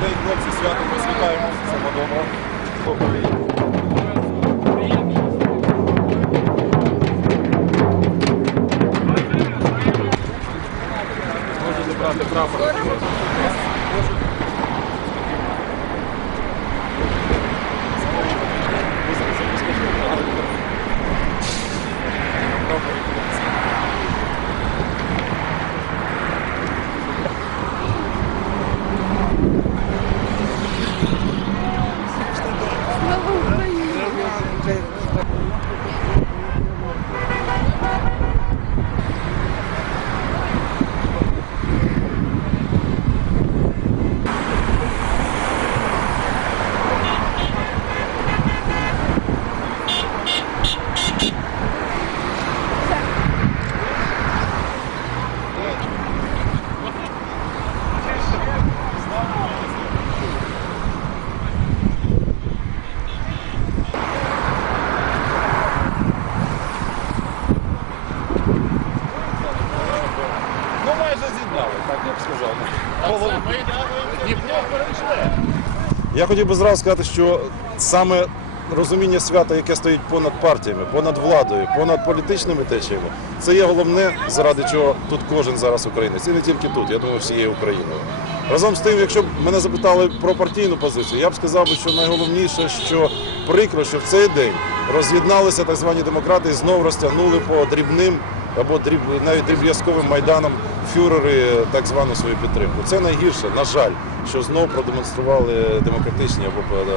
людей, хлопці, свято ми звітаємо. Всього доброго. Можете брати прапор. Так я б сказав. Я хотів би зразу сказати, що саме розуміння свята, яке стоїть понад партіями, понад владою, понад політичними течіями, це є головне, заради чого тут кожен зараз українець. І не тільки тут, я думаю, всією Україною. Разом з тим, якщо б мене запитали про партійну позицію, я б сказав, що найголовніше, що прикро, що в цей день роз'єдналися так звані демократи і знов розтягнули по дрібним або дріб, навіть дріб'язковим майданам фюрери так звану свою підтримку. Це найгірше, на жаль, що знов продемонстрували демократичні або е,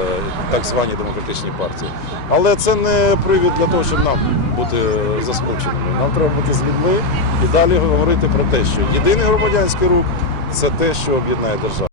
так звані демократичні партії. Але це не привід для того, щоб нам бути засмученими. Нам треба бути з людьми і далі говорити про те, що єдиний громадянський рух це те, що об'єднає державу.